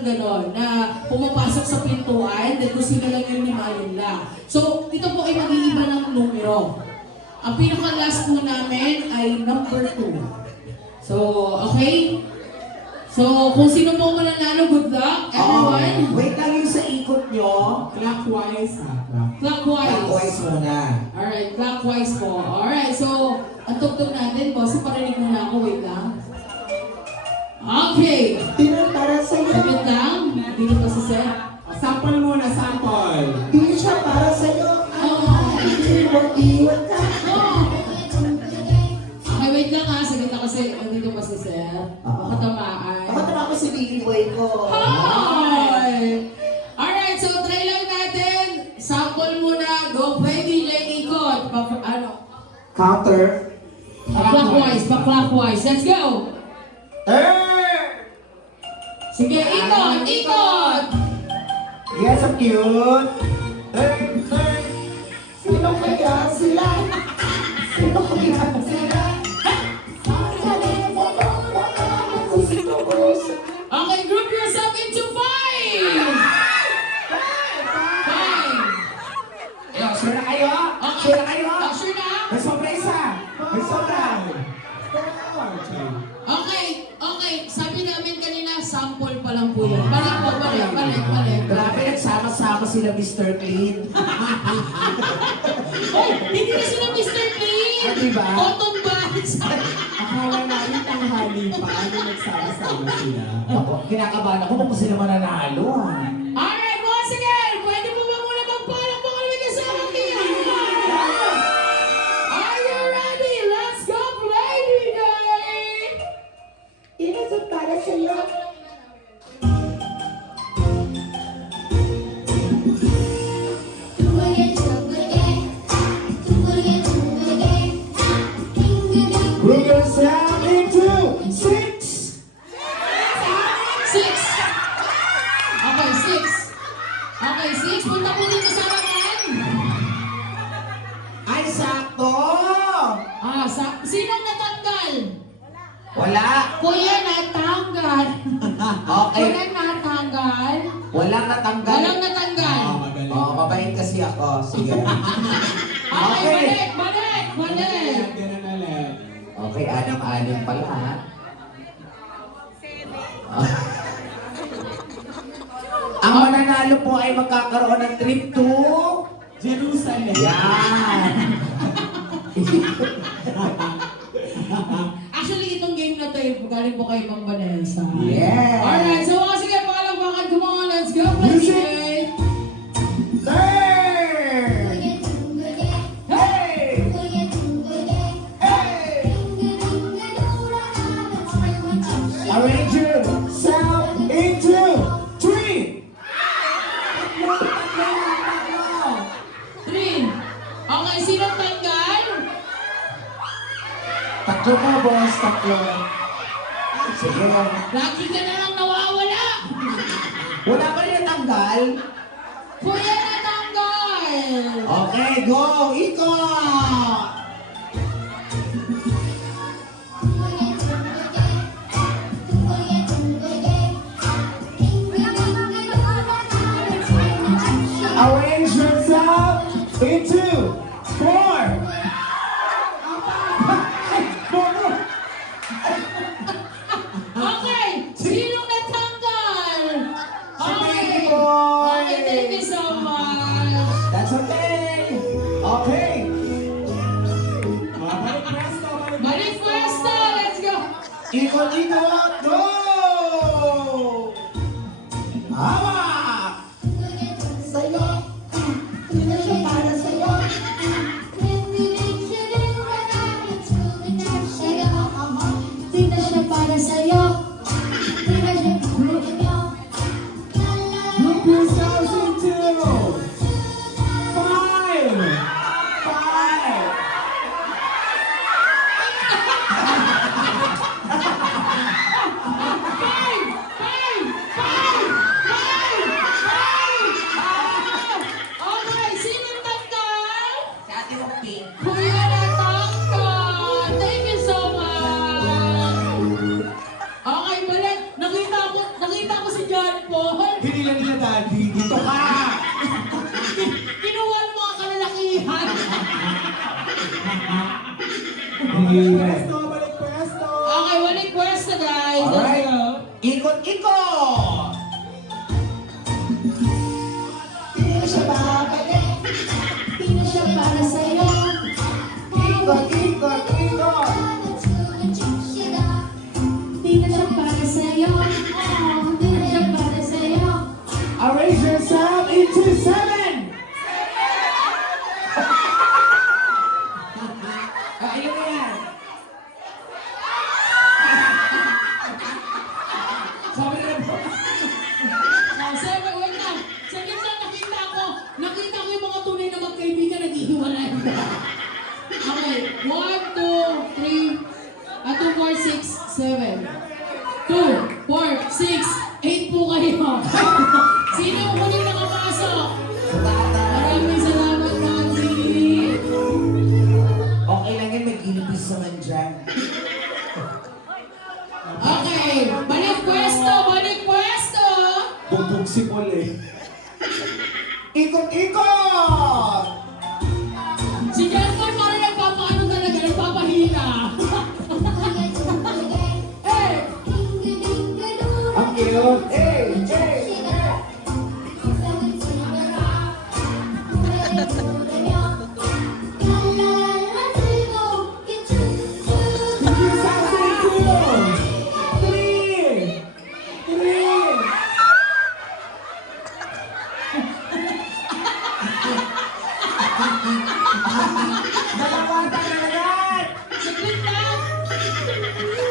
Ganon, na pumapasok sa pintuan, then kung sino lang yung limayon lang. So, ito po ay mag-iiba ng numero. Ang pinaka-last po namin ay number 2. So, okay? So, kung sino po mananalo, good luck, everyone. Wait lang yung sa ikot nyo. Clockwise. Clockwise. Clockwise muna. Alright, clockwise po. Alright, so, ang tugtog natin po, so parinig muna ako, wait lang. Okay. Para sa'yo. Sabit lang. Dito pa si Seth. Sample muna, sample. Di siya para sa'yo. Iwan ka. Okay, wait lang ha. Saglit na kasi dito pa si Seth. Baka tamaan. Ako tama ko si Billy Boy ko. Hi! Alright, so try lang natin. Sample muna. Go play DJ Ikot. Ano? Counter. Clockwise. Let's go! Sige, ikot! Ikot! Yes, ang cute. Sino kaya sila? Sino kaya sila? Okay, group yourself into 5! 5! Sure na kayo? Okay. Sure na kayo? Sure na? May sobra isa. May sobra. Okay. Sabi namin kanina, sample pa lang po yan. Balik. Grabe, nagsama-sama sila Mr. Clean. Hoy, hindi na sila Mr. Clean! Ah, diba? Cotton buds! Akala namin tanghali pa. Ano nagsama-sama sila? Ako, kinakabahan ako kung sila mananalo. Alright, once again, pwede mo ba muna magpalang mga kami kasama niya? Are you ready? Let's go play, DJ! Ito para sa'yo. Bring yourself into 6. 6! Okay, 6. Okay, 6. Punta po dito sa harapan. Ay, sakto! Sinong natanggal? Wala. Kuya, natanggal. Okay. Kuya, natanggal. Walang natanggal. Walang natanggal. Oh, mabait kasi ako. Sige. Okay, balik. Okay, 6 pala ha. Ang mananalo po ay magkakaroon ng trip to Jerusalem. Yan. Actually, itong game na to, galing po kay Mang Vanessa. Yes. Alright, so mga sige, palakpakan. Come on, let's go. Music. Play. Turn! Hey! Hey! Arrange yourself into 3. 3. Okay, sinong tanggal? Tatlo po, boss. Tatlo. Sige. Lagi ka na lang nawawala. Wala pa rin natanggal. Kuya, natanggal. Okay, go! Ikot! Arrange yourself into 4. Okay, sinong natanggal? Okay. Sige, boy. Okay, thank you so much. That's okay. Okay. Balik Fiesta, let's go. Ikot, ikot, go! Hawak! Sa'yo. Ito siya para sa'yo. Ito siya para sa'yo. Group yourselves into 5. 5. Hindi lang nila daddy. Dito ka! Kinuha ng mga kalalakihan. Pwesto, balik pwesto. Okay, walang pwesto guys. Alright. Ikot-ikot! Di na siya babalik. Di na siya para sa'yo. Ikot, ikot, ikot. Di na siya para sa'yo. Di na siya para sa'yo. Raise yourself into 7. Ayun na yan. Sabi na po. Seven, wait lang. Saglit lang, nakita ko yung mga tunay na magkaibigan naghihiwalay. Okay, 1, 2, 3, 2, 4, 6, 7. 2, 4, 6, 8 po kayo. Sino ang muling nakapasok? Maraming salamat, Nancy. Okay lang yan, may ginipis naman dyan. Okay, balik pwesto, balik pwesto. Bumbog si Paul eh. Ikot-ikot! Si John Paul parang nagpapaano talaga, nagpapahila. Eh, Ang cute. Hey, hey. Give something cool. 3. 3. Dalawa talaga. saglit lang.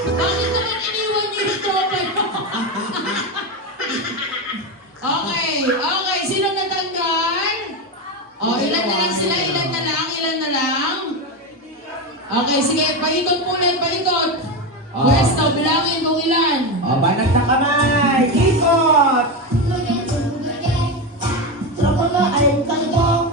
Bakit naman iniwan niyo yung tropay ko? Okay, okay. Sino natanggal? Oh, ilan na lang sila? Ilan na lang? Ilan na lang? Okay, sige. Paikot muna, paikot. Pwesto, bilangin kung ilan. O, banat na kamay! Ikot! Tropa na ay kalbo.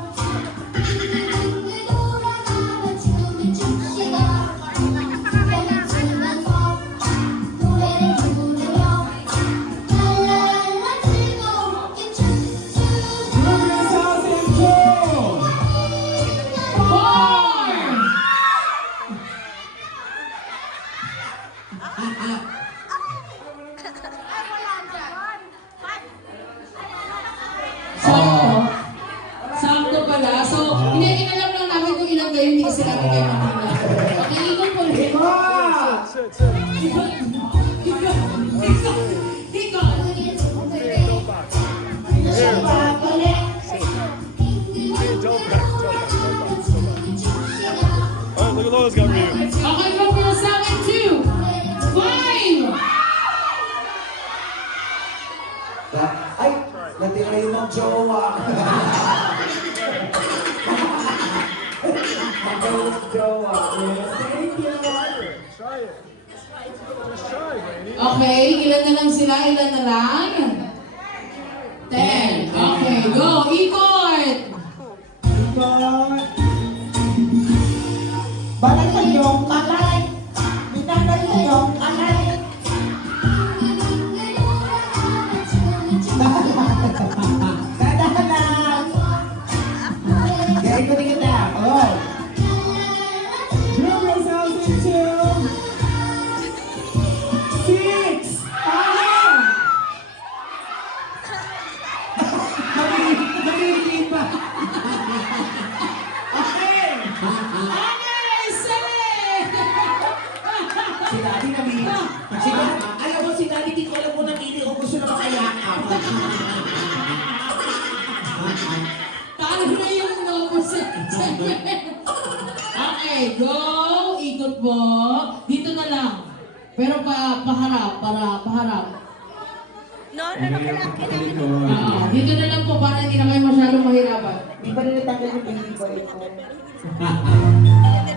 Give yourself some cool. 4! Sakto pala. So, hindi, inalam lang namin kung ilang kayo, hindi kasi namin kayo makina. Okay, ikot po. Ikot! Ikot. Ikot. Ikot. Di na siya babalik. Alright, look at those got me. Okay, go for 7, 2, 5! Ay! Natira yung mga jowa. Jowa. Thank you. Try it. Just try, Granny. Okay, ilan na lang sila? Ilan na lang? 10. Okay, go. Ikot. Ikot. Balik na yung kalay. Binagay na yung kalay. Dadahalan. Kaya ikot-ikot na. Oh! Give yourselves into 6. Nag-iikot pa. Okay. Okay, 7! Si Daddy alam mo si Daddy, di ko alam mo nang ko gusto na makayakap. Talo na yung number 7. Okay, go. Ikot po. Dito na lang. Pero paharap, paharap. No, kailangan. Dito na lang po para hindi na kayo masyadong mahirapan. Di ba nilatanggal yung baby boy ko?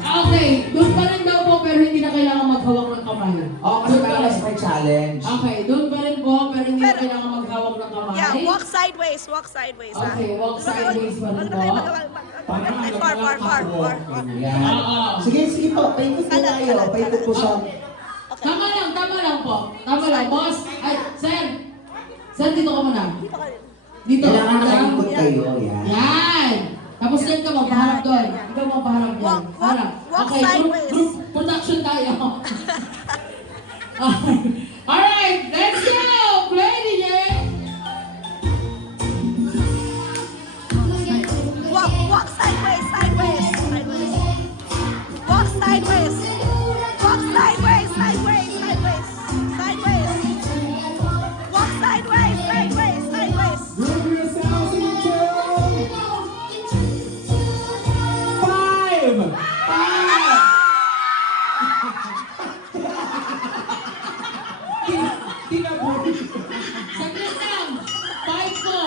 Okay, doon pa rin daw po pero hindi na kailangan maghawak ng kamay. Oh, kasi Doon pa para rin. mas may challenge. Okay, doon pa rin po pero hindi na kailangan maghawak ng kamay. Yeah, walk sideways, ha? Okay, walk sideways pa rin po. Far. Yan. Oo. Sige, sige po. Paikot po tayo. Paikot po siya. Tama lang po. Tama lang, boss. Ay, sir. Saan dito ka muna? Dito ka. Dito. Kailangan Dito. nakaikot kayo, yan. Yan! Tapos yan ka magpaharap doon. Ikaw magpaharap doon. Walk, walk, Harap. walk Okay, sideways. group production tayo. Alright, let's go! Play, DJ! Walk sideways, sideways, sideways. Walk sideways. Walk sideways, sideways, sideways, sideways. Walk sideways, sideways, sideways. Group yourselves into 5! 5! Tinaboy. Saglit lang. 5 po.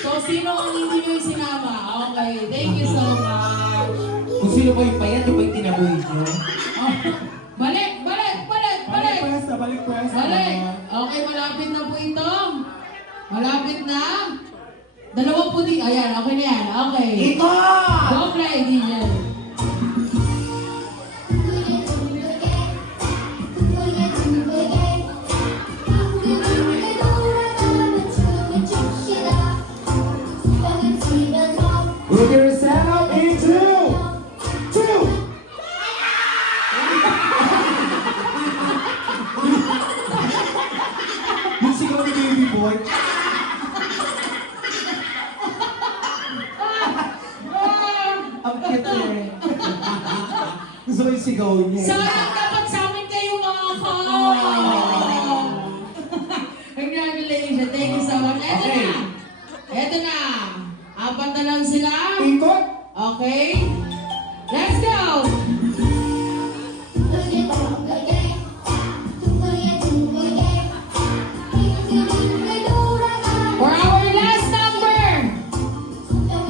So, sino ang hindi nyo sinama? Okay, thank you so much. Kung sino ba yung payat, yung ba yung tinaboy nyo? Oh, balik, balik, balik, balik. pwesta, balik pwesta. Balik. Okay, malapit na po ito. Malapit na. Dalawa po di. Ayan, okay na yan. Okay. Ito! Go play, DJ. Group yourself into 2! Yung sigaw ni Baby Boy. Ang cute eh. Gusto ko yung sigaw niya. Sayang dapat sa amin kayo mga ka. Congratulations. Thank you so much. Eto Okay. na. Eto na. Apat na lang sila. Ikot! Okay. Let's go. For our last number.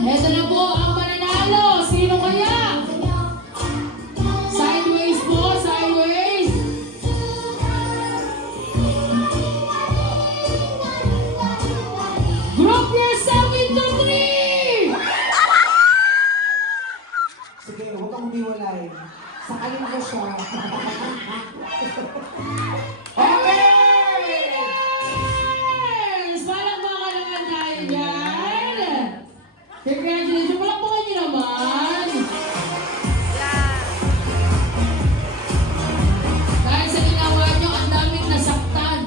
Eto na po ang mananalo. Sino kaya? Sideways po. Sideways. Group yourself into 3. Sige, huwag kang umiwalay. Sakalin ko siya. Okay! Yes! Palakpakan naman tayo dyan. Congratulations. Palakpakan niyo naman. Yeah. Dahil sa ginawa niyo, ang daming nasaktan.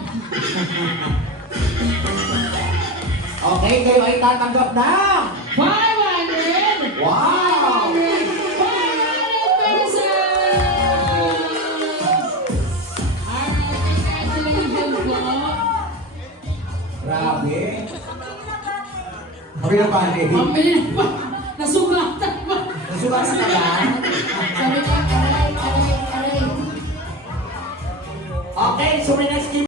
Okay, kayo ay tatanggap na! 500! Wow! 500 pesos! Alright, congratulations po. Grabe. Kami na pare. Pambili na pa. Nasugatan pa. Nasugatan ka ba? Sabi niya, aray, aray, aray. Okay, so may next game.